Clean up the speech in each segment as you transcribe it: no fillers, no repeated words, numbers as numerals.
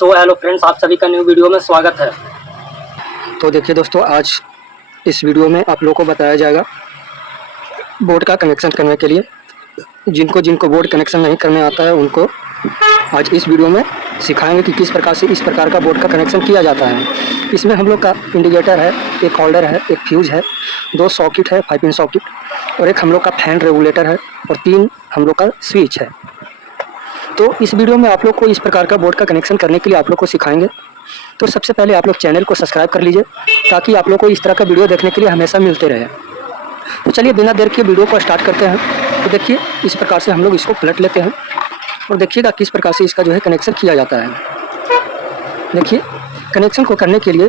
So hello friends, आप सभी का न्यू वीडियो में स्वागत है। तो देखिए दोस्तों, आज इस वीडियो में आप लोगों को बताया जाएगा बोर्ड का कनेक्शन करने के लिए। जिनको जिनको बोर्ड कनेक्शन नहीं करने आता है उनको आज इस वीडियो में सिखाएंगे कि किस प्रकार से इस प्रकार का बोर्ड का कनेक्शन किया जाता है। इसमें हम लोग का इंडिकेटर है, एक होल्डर है, एक फ्यूज है, 2 सॉकेट है 5 पिन सॉकेट, और एक हम लोग का फैन रेगुलेटर है, और 3 हम लोग का स्विच है। तो इस वीडियो में आप लोग को इस प्रकार का बोर्ड का कनेक्शन करने के लिए आप लोग को सिखाएंगे। तो सबसे पहले आप लोग चैनल को सब्सक्राइब कर लीजिए ताकि आप लोग को इस तरह का वीडियो देखने के लिए हमेशा मिलते रहे। तो चलिए बिना देर के वीडियो को स्टार्ट करते हैं। तो देखिए इस प्रकार से हम लोग इसको पलट लेते हैं और देखिएगा किस प्रकार से इसका जो है कनेक्शन किया जाता है। देखिए कनेक्शन को करने के लिए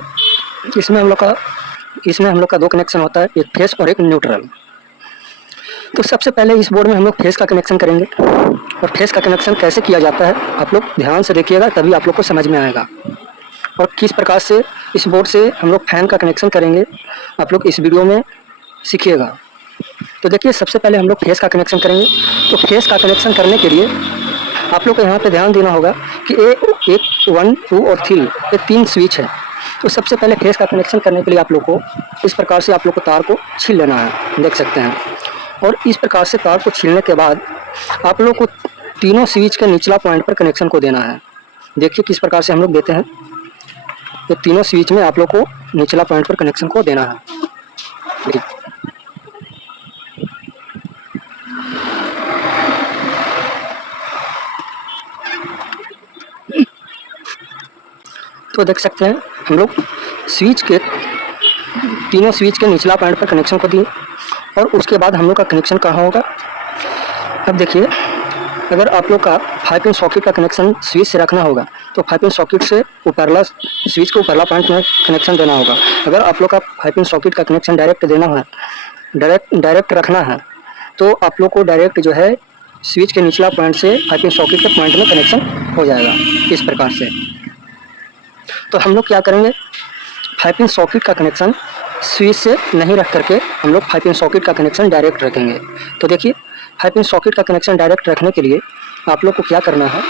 इसमें हम लोग का 2 कनेक्शन होता है, एक फेस और एक न्यूट्रल। तो सबसे पहले इस बोर्ड में हम लोग फेस का कनेक्शन करेंगे, और फेस का कनेक्शन कैसे किया जाता है आप लोग ध्यान से देखिएगा, तभी आप लोग को समझ में आएगा। और किस प्रकार से इस बोर्ड से हम लोग फैन का कनेक्शन करेंगे आप लोग इस वीडियो में सीखिएगा। तो देखिए सबसे पहले हम लोग फेस का कनेक्शन करेंगे। तो फेस का कनेक्शन करने के लिए आप लोग को यहाँ पे ध्यान देना होगा कि एक 1, 2 और 3 ये 3 स्विच है। तो सबसे पहले फेस का कनेक्शन करने के लिए आप लोग को इस प्रकार से आप लोग को तार को छील लेना है, देख सकते हैं। और इस प्रकार से तार को छीलने के बाद आप लोग को तीनों स्विच के निचला पॉइंट पर कनेक्शन को देना है। देखिए किस प्रकार से हम लोग देते हैं। तो तीनों स्विच में आप लोग को निचला पॉइंट पर कनेक्शन को देना है। तो देख सकते हैं हम लोग तीनों स्विच के निचला पॉइंट पर कनेक्शन को दिए, और उसके बाद हम लोग का कनेक्शन कहाँ होगा। अब देखिए अगर आप लोग का 5 पिन सॉकेट का कनेक्शन स्विच से रखना होगा तो 5 पिन सॉकेट से ऊपरला स्विच को ऊपरला पॉइंट में कनेक्शन देना होगा। अगर आप लोग का 5 पिन सॉकेट का कनेक्शन डायरेक्ट देना है, डायरेक्ट रखना है, तो आप लोग को डायरेक्ट जो है स्विच के निचला पॉइंट से 5 पिन सॉकेट के पॉइंट में कनेक्शन हो जाएगा इस प्रकार से। तो हम लोग क्या करेंगे, 5 पिन सॉकेट का कनेक्शन स्विच से नहीं रख करके हम लोग 5 पिन सॉकेट का कनेक्शन डायरेक्ट रखेंगे। तो देखिए 5 पिन सॉकेट का कनेक्शन डायरेक्ट रखने के लिए आप लोग को क्या करना है,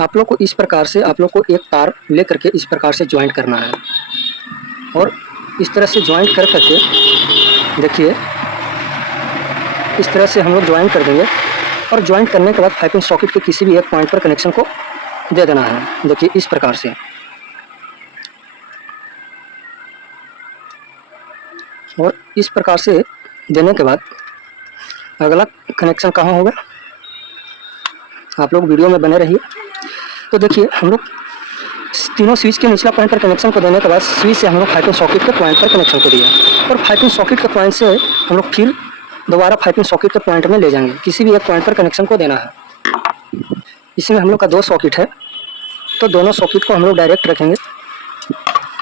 आप लोग को इस प्रकार से आप लोग को एक तार ले करके इस प्रकार से ज्वाइंट करना है, और इस तरह से ज्वाइंट कर करके देखिए इस तरह से हम लोग ज्वाइंट कर देंगे। और ज्वाइंट करने के बाद 5 पिन सॉकेट के किसी भी एक पॉइंट पर कनेक्शन को दे देना है। देखिए इस प्रकार से। और इस प्रकार से देने के बाद अगला कनेक्शन कहाँ होगा, आप लोग वीडियो में बने रहिए। तो देखिए हम लोग तीनों स्विच के निचला पॉइंट पर कनेक्शन को देने के बाद स्विच से हम लोग 5 पिन सॉकेट के पॉइंट पर कनेक्शन को दिया, और 5 पिन सॉकेट के पॉइंट से हम लोग फिर दोबारा 5 पिन सॉकेट के पॉइंट में ले जाएंगे। किसी भी एक पॉइंट पर कनेक्शन को देना है। इसमें हम लोग का 2 सॉकेट है, तो दोनों सॉकेट को हम लोग डायरेक्ट रखेंगे।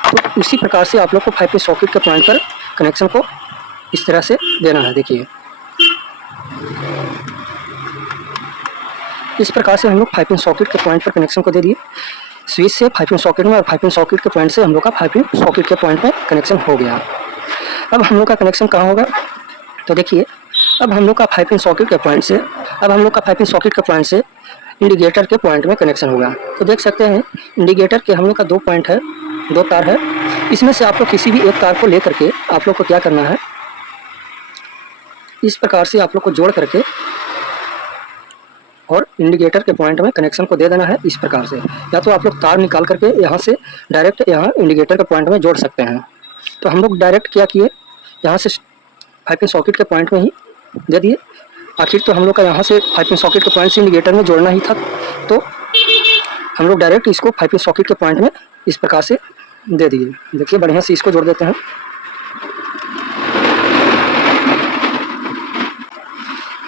तो इसी प्रकार से आप लोग को 5 पिन सॉकेट के पॉइंट पर कनेक्शन को इस तरह से देना है। देखिए इस प्रकार से हम लोग 5 पिन सॉकेट के पॉइंट पर कनेक्शन को दे दिए, स्विच से 5 पिन सॉकेट में, और 5 पिन सॉकेट के पॉइंट से हम लोग का 5 पिन सॉकेट के पॉइंट में कनेक्शन हो गया। अब हम लोग का कनेक्शन कहाँ होगा, तो देखिए अब हम लोग का 5 पिन सॉकेट के पॉइंट से इंडिकेटर के पॉइंट में कनेक्शन होगा। तो देख सकते हैं इंडिकेटर के हम लोग का 2 पॉइंट है, 2 तार है। इसमें से आप लोग किसी भी एक तार को लेकर के आप लोग को क्या करना है, इस प्रकार से आप लोग को जोड़ करके और इंडिकेटर के पॉइंट में कनेक्शन को दे देना है इस प्रकार से। या तो आप लोग तार निकाल करके यहाँ से डायरेक्ट यहाँ इंडिकेटर के पॉइंट में जोड़ सकते हैं। तो हम लोग डायरेक्ट क्या किए, यहाँ से 5 पिन सॉकेट के पॉइंट में ही दे दिए। आखिर तो हम लोग का यहाँ से 5 पिन सॉकेट के पॉइंट से इंडिकेटर में जोड़ना ही था, तो हम लोग डायरेक्ट इसको 5 पिन सॉकेट के पॉइंट में इस प्रकार से दे दिए। देखिए बढ़िया से इसको जोड़ देते हैं।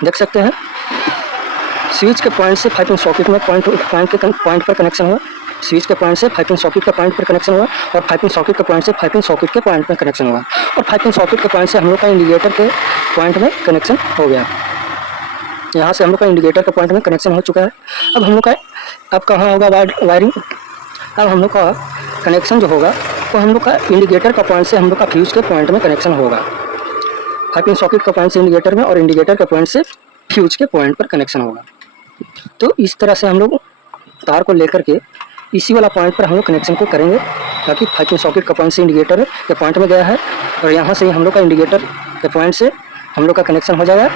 देख सकते हैं स्विच के पॉइंट से 5 पिन सॉकेट में पॉइंट पर कनेक्शन हुआ, स्विच के पॉइंट से 5 पिन सॉकेट के पॉइंट पर कनेक्शन हुआ, और 5 पिन सॉकेट के पॉइंट से 5 पिन सॉकेट के पॉइंट पर कनेक्शन हुआ, और 5 पिन सॉकेट के पॉइंट से हम लोग का इंडिकेटर के पॉइंट में कनेक्शन हो गया। यहाँ से हम लोग का इंडिकेटर के पॉइंट में कनेक्शन हो चुका है। अब हम लोग का अब कहाँ होगा वायरिंग, अब हम लोग का कनेक्शन जो होगा वो हम लोग का इंडिकेटर का पॉइंट से हम लोग का फ्यूज के पॉइंट में कनेक्शन होगा। 5 पिन सॉकेट का पॉइंट से इंडिकेटर में, और इंडिकेटर के पॉइंट से फ्यूज के पॉइंट पर कनेक्शन होगा। तो इस तरह से हम लोग तार को लेकर के इसी वाला पॉइंट पर हम लोग कनेक्शन को करेंगे, ताकि 5 पिन सॉकेट का पॉइंट से इंडिकेटर के पॉइंट में गया है और यहाँ से हम लोग का इंडिकेटर के पॉइंट से हम लोग का कनेक्शन हो जाएगा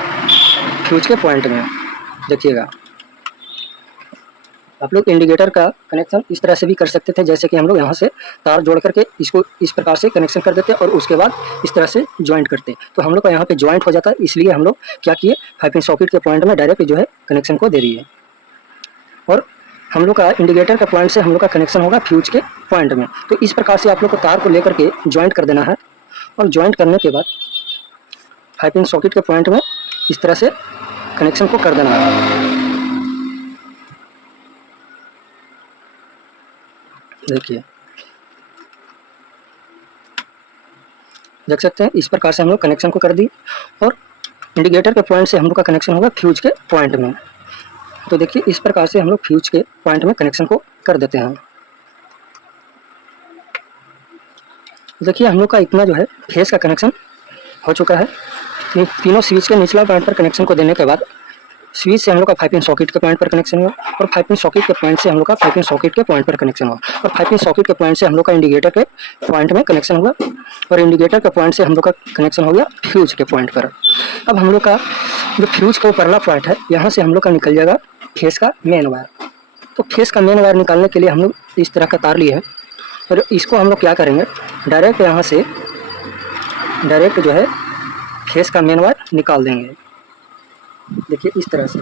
फ्यूज के पॉइंट में। देखिएगा, आप लोग इंडिकेटर का कनेक्शन इस तरह से भी कर सकते थे, जैसे कि हम लोग यहाँ से तार जोड़ करके इसको इस प्रकार से कनेक्शन कर देते और उसके बाद इस तरह से ज्वाइंट करते, तो हम लोग का यहाँ पे ज्वाइंट हो जाता है। इसलिए हम लोग क्या किए, 5 पिन सॉकेट के पॉइंट में डायरेक्ट जो है कनेक्शन को दे दिए और हम लोग का इंडिकेटर का पॉइंट से हम लोग का कनेक्शन होगा फ्यूज के पॉइंट में। तो इस प्रकार से आप लोग को तार को लेकर के ज्वाइंट कर देना है और ज्वाइंट करने के बाद 5 पिन सॉकेट के पॉइंट में इस तरह से कनेक्शन को कर देना है। देखिए, देख सकते हैं इस प्रकार से हम लोग कनेक्शन को कर दी और इंडिकेटर के पॉइंट से हम लोग का कनेक्शन होगा फ्यूज के पॉइंट में। तो देखिए, इस प्रकार से हम लोग फ्यूज के पॉइंट में कनेक्शन को कर देते हैं। देखिए, हम लोग का इतना जो है फेस का कनेक्शन हो चुका है। तीनों स्विच के निचला पॉइंट पर कनेक्शन को देने के बाद स्विच से हम लोग का 5 पिन सॉकेट के पॉइंट पर कनेक्शन हुआ और 5 पिन सॉकेट के पॉइंट से हम लोग का 5 पिन सॉकेट के पॉइंट पर कनेक्शन हुआ और 5 पिन सॉकेट के पॉइंट से हम लोग का इंडिकेटर के पॉइंट में कनेक्शन हुआ और इंडिकेटर के पॉइंट से हम लोग का कनेक्शन हो गया फ्यूज के पॉइंट पर। अब हम लोग का जो फ्यूज का ऊपरला पॉइंट है, यहाँ से हम लोग का निकल जाएगा फेस का मेन वायर। तो फेस का मेन वायर निकालने के लिए हम लोग इस तरह का तार लिए हैं और इसको हम लोग क्या करेंगे, डायरेक्ट यहाँ से डायरेक्ट जो है फेस का मेन वायर निकाल देंगे। देखिए, इस तरह से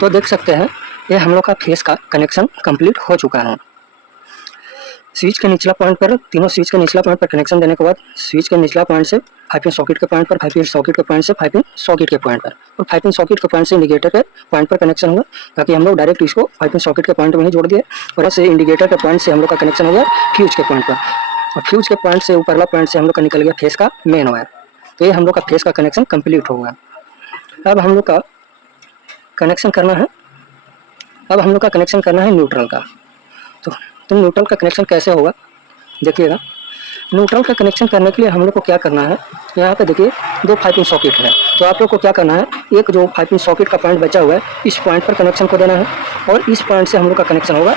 तो देख सकते हैं ये हम लोग का फेस का कनेक्शन कंप्लीट हो चुका है। स्विच के निचला पॉइंट पर, तीनों स्विच के निचला पॉइंट पर कनेक्शन देने के बाद स्विच के निचला पॉइंट से 5 पिन सॉकेट के पॉइंट पर, 5 पिन सॉकेट के पॉइंट से 5 पिन सॉकेट के पॉइंट पर और 5 पिन सॉकेट के पॉइंट से इंडिकेटर के पॉइंट पर कनेक्शन हुआ, ताकि हम लोग डायरेक्ट इसको 5 पिन सॉकेट के पॉइंट में ही जोड़ दिए और ऐसे इंडिकेटर के पॉइंट से हम लोग का कनेक्शन हो गया फ्यूज के पॉइंट पर और फ्यूज के पॉइंट से ऊपरला पॉइंट से हम लोग का निकल गया फेस का मेन वायर। तो ये हम लोग का फेस का कनेक्शन कंप्लीट होगा। अब हम लोग का कनेक्शन करना है, अब हम लोग का कनेक्शन करना है न्यूट्रल का। तो न्यूट्रल का कनेक्शन कैसे होगा, देखिएगा। न्यूट्रल का कनेक्शन करने के लिए हम लोग को क्या करना है, यहाँ पे देखिए 2 5 पिन सॉकेट है। तो आप लोग को क्या करना है, एक जो 5 पिन सॉकेट का पॉइंट बचा हुआ है इस पॉइंट पर कनेक्शन को देना है और इस पॉइंट से हम लोग का कनेक्शन होगा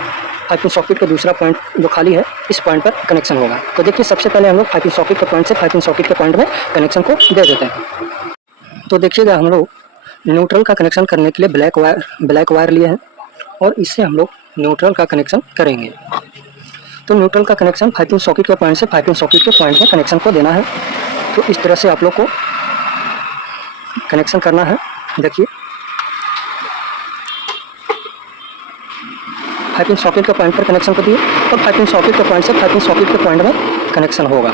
5 पिन सॉकेट का दूसरा पॉइंट जो खाली है इस पॉइंट पर कनेक्शन होगा। तो देखिए, सबसे पहले हम लोग 5 पिन सॉकेट के पॉइंट से 5 पिन सॉकेट के पॉइंट में कनेक्शन को दे देते हैं। तो देखिएगा, हम लोग न्यूट्रल का कनेक्शन करने के लिए ब्लैक वायर लिए हैं और इससे हम लोग न्यूट्रल का कनेक्शन करेंगे। तो न्यूट्रल का कनेक्शन 5 पिन सॉकेट के पॉइंट से 5 पिन सॉकेट के पॉइंट में कनेक्शन को देना है। तो इस तरह से आप लोग को कनेक्शन करना है। देखिए, 5 पिन सॉकेट के पॉइंट पर कनेक्शन को दिए और 5 पिन सॉकेट के पॉइंट से 5 पिन सॉकेट के पॉइंट में कनेक्शन होगा।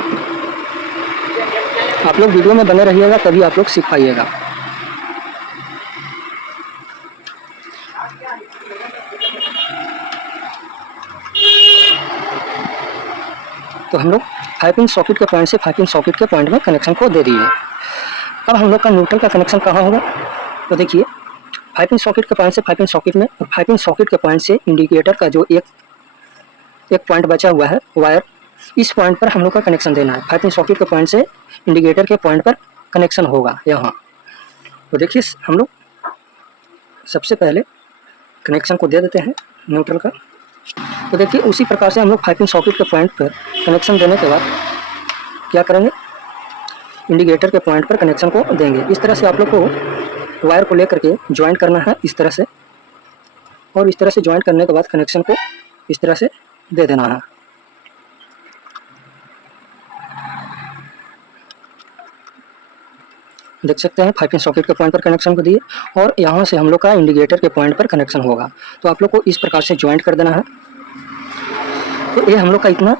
आप लोग वीडियो में बने रहिएगा, तभी आप लोग सीख पाइएगा। तो हम लोग 5 पिन सॉकेट के पॉइंट से 5 पिन सॉकेट के पॉइंट में कनेक्शन को दे दिए। अब हम लोग का न्यूट्रल का कनेक्शन कहाँ होगा, तो देखिए 5 पिन सॉकेट के पॉइंट से 5 पिन सॉकेट में और 5 पिन सॉकेट के पॉइंट से इंडिकेटर का जो एक पॉइंट बचा हुआ है वायर, इस पॉइंट पर हम लोग का कनेक्शन देना है। 5 पिन सॉकेट के पॉइंट से इंडिकेटर के पॉइंट पर कनेक्शन होगा यहाँ। तो देखिए, हम लोग सबसे पहले कनेक्शन को दे देते हैं न्यूट्रल का। तो देखिए, उसी प्रकार से हम लोग 5 पिन सॉकेट के पॉइंट पर कनेक्शन देने के बाद क्या करेंगे, इंडिकेटर के पॉइंट पर कनेक्शन को देंगे। इस तरह से आप लोग को वायर को लेकर के ज्वाइंट करना है इस तरह से, और इस तरह से ज्वाइंट करने के बाद कनेक्शन को इस तरह से दे देना है। देख सकते हैं 5 पिन सॉकेट के पॉइंट पर कनेक्शन को दिए और यहाँ से हम लोग का इंडिकेटर के पॉइंट पर कनेक्शन होगा। तो आप लोग को इस प्रकार से ज्वाइंट कर देना है। तो ये हम लोग का इतना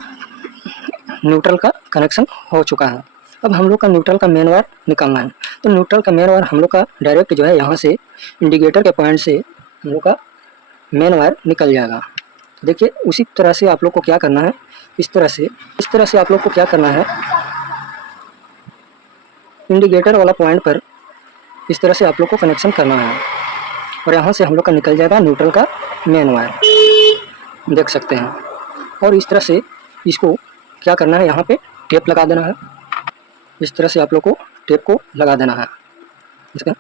न्यूट्रल का कनेक्शन हो चुका है। अब हम लोग का न्यूट्रल का मेन वायर निकालना है। तो न्यूट्रल का मेन वायर हम लोग का डायरेक्ट जो है यहाँ से इंडिकेटर के पॉइंट से हम लोग का मेन वायर निकल जाएगा। तो देखिए, उसी तरह से आप लोग को क्या करना है, इस तरह से आप लोग को क्या करना है, इंडिकेटर वाला पॉइंट पर इस तरह से आप लोग को कनेक्शन करना है और यहाँ से हम लोग का निकल जाएगा न्यूट्रल का मेन वायर, देख सकते हैं। और इस तरह से इसको क्या करना है, यहाँ पे टेप लगा देना है। इस तरह से आप लोग को टेप को लगा देना है इसका।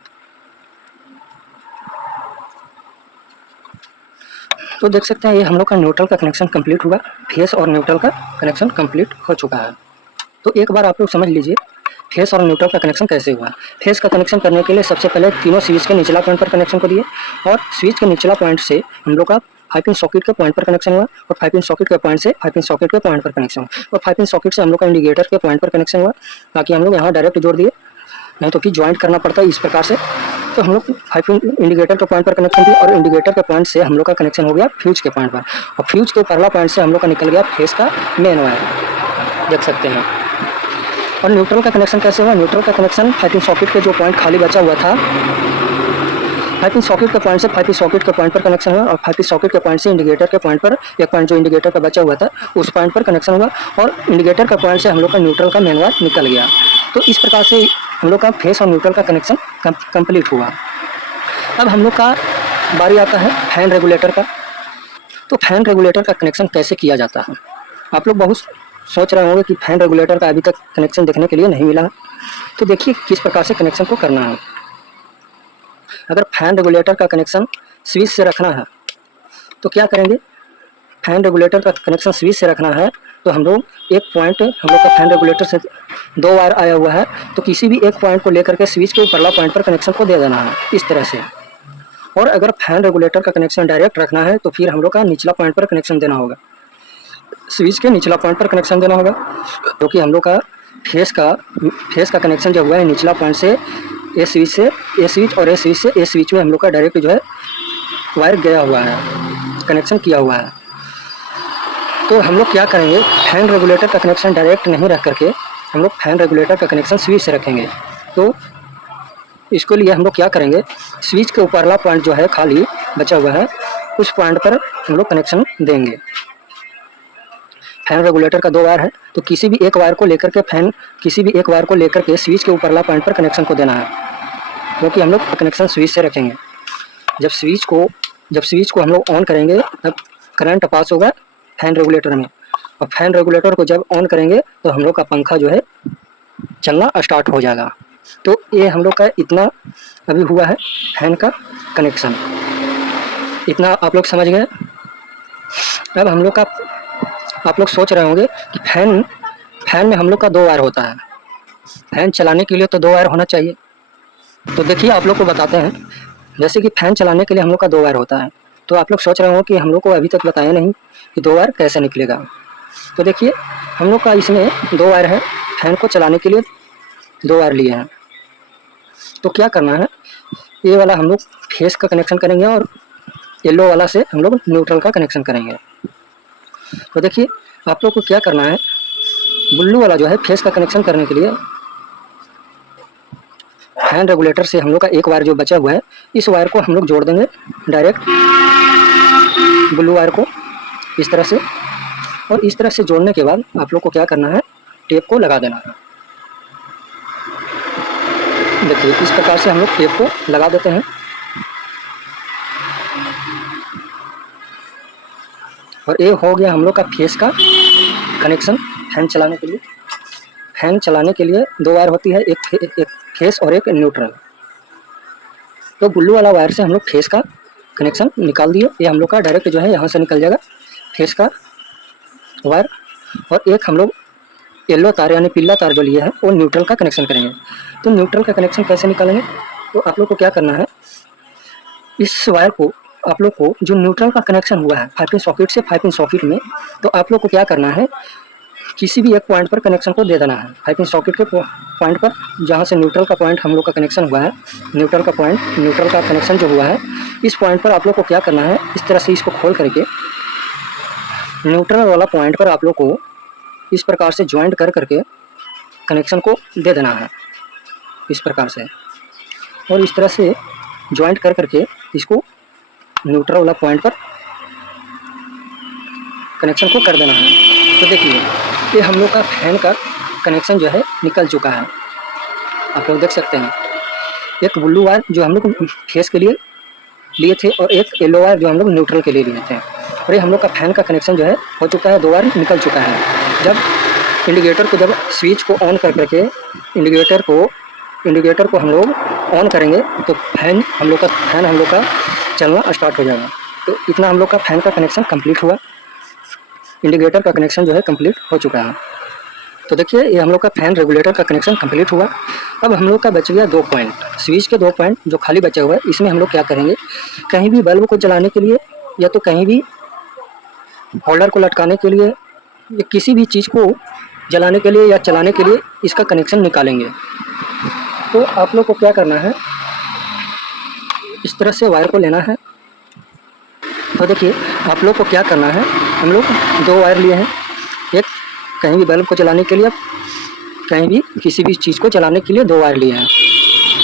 तो देख सकते हैं ये हम लोग का न्यूट्रल का कनेक्शन कंप्लीट हुआ, फेस और न्यूट्रल का कनेक्शन कंप्लीट हो चुका है। तो एक बार आप लोग समझ लीजिए फेस और न्यूट्रल का कनेक्शन कैसे हुआ। फेस का कनेक्शन करने के लिए सबसे पहले तीनों स्विच के निचला पॉइंट पर कनेक्शन को दिए और स्विच के निचला पॉइंट से हम लोग का 5 पिन सॉकेट के पॉइंट पर कनेक्शन हुआ और 5 पिन सॉकेट के पॉइंट से 5 पिन सॉकेट के पॉइंट पर कनेक्शन हुआ और 5 पिन सॉकेट से हम लोग का इंडिकेटर के पॉइंट पर कनेक्शन हुआ, ताकि हम लोग यहाँ डायरेक्ट जोड़ दिए, नहीं तो फिर ज्वाइंट करना पड़ता है इस प्रकार से। तो हम लोग 5 पिन इंडिकेटर के पॉइंट पर कनेक्शन दिए और इंडिकेटर के पॉइंट से हम लोग का कनेक्शन हो गया फ्यूज के पॉइंट पर और फ्यूज के परला पॉइंट से हम लोग का निकल गया फेस का मेन वायर, देख सकते हैं। और न्यूट्रल का कनेक्शन कैसे हुआ? न्यूट्रल का कनेक्शन 5 पिन सॉकेट के जो पॉइंट खाली बचा हुआ था, 5 पिन सॉकेट के पॉइंट से 5 पिन सॉकेट के पॉइंट पर कनेक्शन हुआ और 5 पिन सॉकेट के पॉइंट से इंडिकेटर के पॉइंट पर एक पॉइंट जो इंडिकेटर का बचा हुआ था उस पॉइंट पर कनेक्शन हुआ और इंडिकेटर का पॉइंट से हम लोग का न्यूट्रल का मेन वायर निकल गया। तो इस प्रकार से हम लोग का फेस और न्यूट्रल का कनेक्शन कंप्लीट हुआ। अब हम लोग का बारी आता है फैन रेगुलेटर का। तो फैन रेगुलेटर का कनेक्शन कैसे किया जाता है? आप लोग बहुत सोच रहे होंगे कि फैन रेगुलेटर का अभी तक कनेक्शन देखने के लिए नहीं मिला है। तो देखिए किस प्रकार से कनेक्शन को करना है। अगर फैन रेगुलेटर का कनेक्शन स्विच से रखना है तो क्या करेंगे? फैन रेगुलेटर का कनेक्शन स्विच से रखना है तो हम लोग एक पॉइंट, हम लोग का फैन रेगुलेटर से 2 वायर आया हुआ है तो किसी भी एक पॉइंट को लेकर के स्विच के ऊपरला पॉइंट पर कनेक्शन को दे देना है इस तरह से। और अगर फैन रेगुलेटर का कनेक्शन डायरेक्ट रखना है तो फिर हम लोग का निचला पॉइंट पर कनेक्शन देना होगा, स्विच के निचला पॉइंट पर कनेक्शन देना होगा, क्योंकि हम लोग का फेस का कनेक्शन जो हुआ है निचला पॉइंट से ए स्विच से ए स्विच और ए स्विच से ए स्विच में हम लोग का डायरेक्ट जो है वायर गया हुआ है, कनेक्शन किया हुआ है। तो हम लोग क्या करेंगे, फैन रेगुलेटर का कनेक्शन डायरेक्ट नहीं रख करके हम लोग फैन रेगुलेटर का कनेक्शन स्विच से रखेंगे। तो इसके लिए हम लोग क्या करेंगे, स्विच के ऊपरला पॉइंट जो है खाली बचा हुआ है उस पॉइंट पर हम लोग कनेक्शन देंगे। फैन रेगुलेटर का 2 वायर है तो किसी भी एक वायर को लेकर के स्विच के ऊपरला पॉइंट पर कनेक्शन को देना है, क्योंकि हम लोग कनेक्शन स्विच से रखेंगे। जब स्विच को हम लोग ऑन करेंगे तब करंट पास होगा फैन रेगुलेटर में और फैन रेगुलेटर को जब ऑन करेंगे तो हम लोग का पंखा जो है चलना स्टार्ट हो जाएगा। तो ये हम लोग का इतना अभी हुआ है फैन का कनेक्शन, इतना आप लोग समझ गए। अब हम लोग का, आप लोग सोच रहे होंगे कि फैन में हम लोग का 2 वायर होता है, फैन चलाने के लिए तो 2 वायर होना चाहिए। तो देखिए आप लोग को बताते हैं, जैसे कि फैन चलाने के लिए हम लोग का 2 वायर होता है तो आप लोग सोच रहे हो कि हम लोग को अभी तक बताया नहीं कि 2 वायर कैसे निकलेगा। तो देखिए हम लोग का इसमें 2 वायर है, फैन को चलाने के लिए 2 वायर लिए हैं। तो क्या करना है, ये वाला हम लोग फेस का कनेक्शन करेंगे और येलो वाला से हम लोग न्यूट्रल का कनेक्शन करेंगे। तो देखिए आप लोग को क्या करना है, ब्लू वाला जो है फेस का कनेक्शन करने के लिए फैन रेगुलेटर से हम लोग का एक वायर जो बचा हुआ है इस वायर को हम लोग जोड़ देंगे डायरेक्ट ब्लू वायर को इस तरह से। और इस तरह से जोड़ने के बाद आप लोग को क्या करना है, टेप को लगा देना है। देखिए इस प्रकार से हम लोग टेप को लगा देते हैं और ये हो गया हम लोग का फेस का कनेक्शन। फैन चलाने के लिए 2 वायर होती है, एक फेस और एक न्यूट्रल। तो ब्लू वाला वायर से हम लोग फेस का कनेक्शन निकाल दिए, ये हम लोग का डायरेक्ट जो है यहाँ से निकल जाएगा फेस का वायर। और एक हम लोग येलो तार यानी पीला तार जो लिए है वो न्यूट्रल का कनेक्शन करेंगे। तो न्यूट्रल का कनेक्शन कैसे निकालेंगे, तो आप लोग को क्या करना है, इस वायर को आप लोग को जो न्यूट्रल का कनेक्शन हुआ है 5 पिन सॉकेट से 5 पिन सॉकेट में, तो आप लोग को क्या करना है, किसी भी एक पॉइंट पर कनेक्शन को दे देना है। 5 पिन सॉकेट के पॉइंट पर जहाँ से न्यूट्रल का पॉइंट हम लोग का कनेक्शन हुआ है, न्यूट्रल का कनेक्शन जो हुआ है इस पॉइंट पर आप लोग को क्या करना है, इस तरह से इसको खोल करके न्यूट्रल वाला पॉइंट पर आप लोग को इस प्रकार से ज्वाइंट कर करके कनेक्शन को दे देना है इस प्रकार से। और इस तरह से ज्वाइंट कर करके इसको न्यूट्रल वाला पॉइंट पर कनेक्शन को कर देना है। तो देखिए ये हम लोग का फैन का कनेक्शन जो है निकल चुका है, आप लोग देख सकते हैं। एक ब्लू वायर जो हम लोग फेस के लिए लिए थे और एक येलो वायर जो हम लोग न्यूट्रल के लिए लिए थे, और ये हम लोग का फैन का कनेक्शन जो है हो चुका है, 2 वायर निकल चुका है। जब जब स्विच को ऑन कर करके इंडिकेटर को हम लोग ऑन करेंगे तो फैन हम लोग का चलना स्टार्ट हो जाएगा। तो इतना हम लोग का फैन का कनेक्शन कंप्लीट हुआ, इंडिकेटर का कनेक्शन जो है कंप्लीट हो चुका है। तो देखिए ये हम लोग का फैन रेगुलेटर का कनेक्शन कंप्लीट हुआ। अब हम लोग का बच गया 2 पॉइंट, स्विच के 2 पॉइंट जो खाली बचे हुए हैं। इसमें हम लोग क्या करेंगे, कहीं भी बल्ब को जलाने के लिए या तो कहीं भी होल्डर को लटकाने के लिए या किसी भी चीज़ को जलाने के लिए या चलाने के लिए इसका कनेक्शन निकालेंगे। तो आप लोग को क्या करना है, इस तरह से वायर को लेना है। तो देखिए आप लोग को क्या करना है, हम लोग 2 वायर लिए हैं, एक कहीं भी बल्ब को जलाने के लिए, कहीं भी किसी भी चीज़ को जलाने के लिए 2 वायर लिए हैं।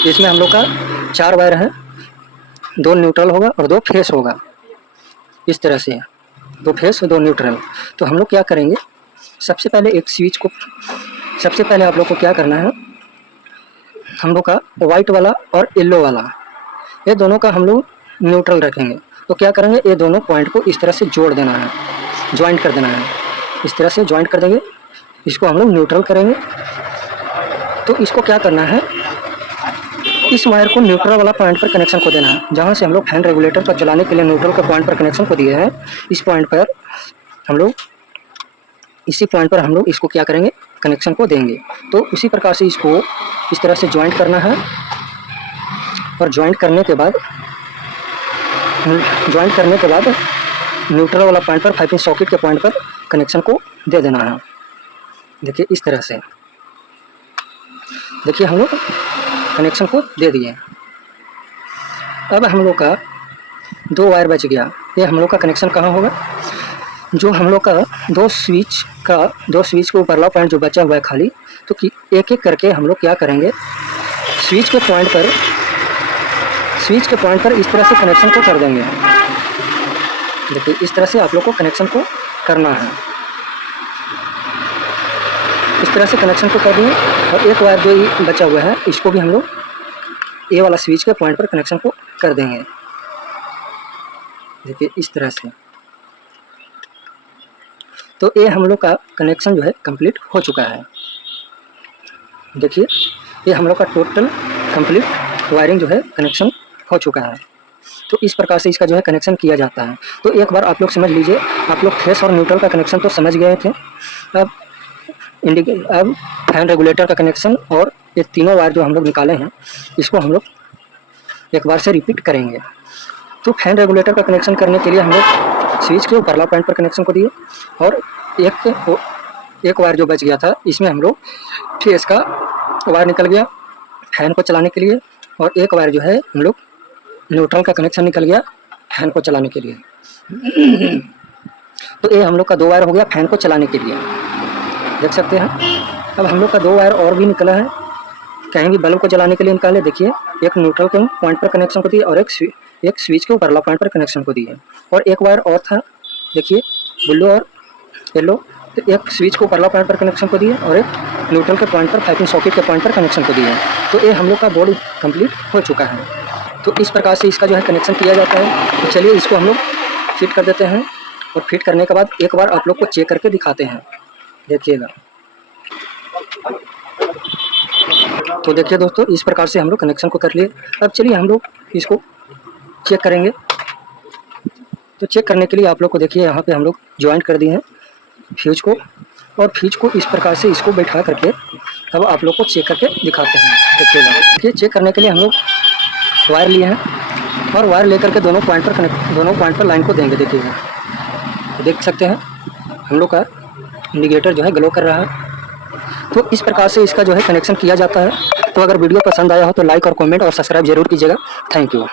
इसमें हम लोग का 4 वायर है, 2 न्यूट्रल होगा और 2 फेस होगा। इस तरह से 2 फेस और 2 न्यूट्रल। तो हम लोग क्या करेंगे, सबसे पहले एक स्विच को, सबसे पहले आप लोग को क्या करना है, हम लोग का वाइट वाला और येलो वाला, ये दोनों का हम लोग न्यूट्रल रखेंगे। तो क्या करेंगे, ये दोनों पॉइंट को इस तरह से जोड़ देना है, ज्वाइंट कर देना है। इस तरह से ज्वाइंट कर देंगे, इसको हम लोग न्यूट्रल करेंगे। तो इसको क्या करना है, इस वायर को न्यूट्रल वाला पॉइंट पर कनेक्शन को देना है। जहाँ से हम लोग फैन रेगुलेटर को चलाने के लिए न्यूट्रल के पॉइंट पर कनेक्शन को दिए हैं, इस पॉइंट पर हम लोग, इसी पॉइंट पर हम लोग इसको क्या करेंगे, कनेक्शन को देंगे। तो उसी प्रकार से इसको इस तरह से ज्वाइंट करना है और ज्वाइंट करने के बाद न्यूट्रल वाला पॉइंट पर 5 इंच सॉकेट के पॉइंट पर कनेक्शन को दे देना है। देखिए इस तरह से, देखिए हम लोग कनेक्शन को दे दिए। अब हम लोग का 2 वायर बच गया। ये हम लोग का कनेक्शन कहाँ होगा, जो हम लोग का 2 स्विच के ऊपरला पॉइंट जो बचा हुआ है खाली, तो एक एक करके हम लोग क्या करेंगे, स्विच के पॉइंट पर इस तरह से कनेक्शन को कर देंगे। देखिए इस तरह से आप लोग को कनेक्शन को करना है। इस तरह से कनेक्शन को कर दिए और एक वायर जो बचा हुआ है इसको भी हम लोग ये वाला स्विच के पॉइंट पर कनेक्शन को कर देंगे। देखिए इस तरह से। तो ये हम लोग का कनेक्शन जो है कंप्लीट हो चुका है। देखिए ये हम लोग का टोटल कंप्लीट वायरिंग जो है कनेक्शन हो चुका है। तो इस प्रकार से इसका जो है कनेक्शन किया जाता है। तो एक बार आप लोग समझ लीजिए, आप लोग फेस और न्यूट्रल का कनेक्शन तो समझ गए थे। अब फैन रेगुलेटर का कनेक्शन और ये तीनों वायर जो हम लोग निकाले हैं, इसको हम लोग एक बार से रिपीट करेंगे। तो फैन रेगुलेटर का कनेक्शन करने के लिए हम लोग स्विच के ऊपरला पॉइंट पर कनेक्शन को दिए और एक वायर जो बच गया था इसमें हम लोग फेस का वायर निकल गया फैन को चलाने के लिए, और एक वायर जो है हम लोग न्यूट्रल का कनेक्शन निकल गया फैन को चलाने के लिए। तो ये हम लोग का 2 वायर हो गया फैन को चलाने के लिए, देख सकते हैं। अब हम लोग का 2 वायर और भी निकला है, कहीं भी बल्ब को जलाने के लिए निकाले। देखिए एक न्यूट्रल के पॉइंट पर कनेक्शन को दिए और एक स्विच के ऊपरला पॉइंट पर कनेक्शन को दिए, और एक वायर और था, देखिए ब्लू और येलो। तो एक स्विच को ऊपरला पॉइंट पर कनेक्शन को दिए और एक न्यूट्रल के पॉइंट पर 5 इंच सॉकेट के पॉइंट पर कनेक्शन को दिए। तो ये हम लोग का बोर्ड कंप्लीट हो चुका है। तो इस प्रकार से इसका जो है कनेक्शन किया जाता है। तो चलिए इसको हम लोग फिट कर देते हैं, और फिट करने के बाद एक बार आप लोग को चेक करके दिखाते हैं, देखिएगा। तो देखिए दोस्तों, इस प्रकार से हम लोग कनेक्शन को कर लिए। अब चलिए हम लोग इसको चेक करेंगे। तो चेक करने के लिए आप लोग को देखिए यहाँ पे हम लोग ज्वाइंट कर दिए हैं फ्यूज को, और फ्यूज को इस प्रकार से इसको बैठा करके अब आप लोग को चेक करके दिखाते हैं, देखिएगा। देखिए चेक करने के लिए हम लोग वायर लिए हैं और वायर लेकर के दोनों पॉइंट पर लाइन को देंगे। देखिएगा, देख सकते हैं हम लोग का इंडिकेटर जो है ग्लो कर रहा है। तो इस प्रकार से इसका जो है कनेक्शन किया जाता है। तो अगर वीडियो पसंद आया हो तो लाइक और कमेंट और सब्सक्राइब जरूर कीजिएगा। Thank you.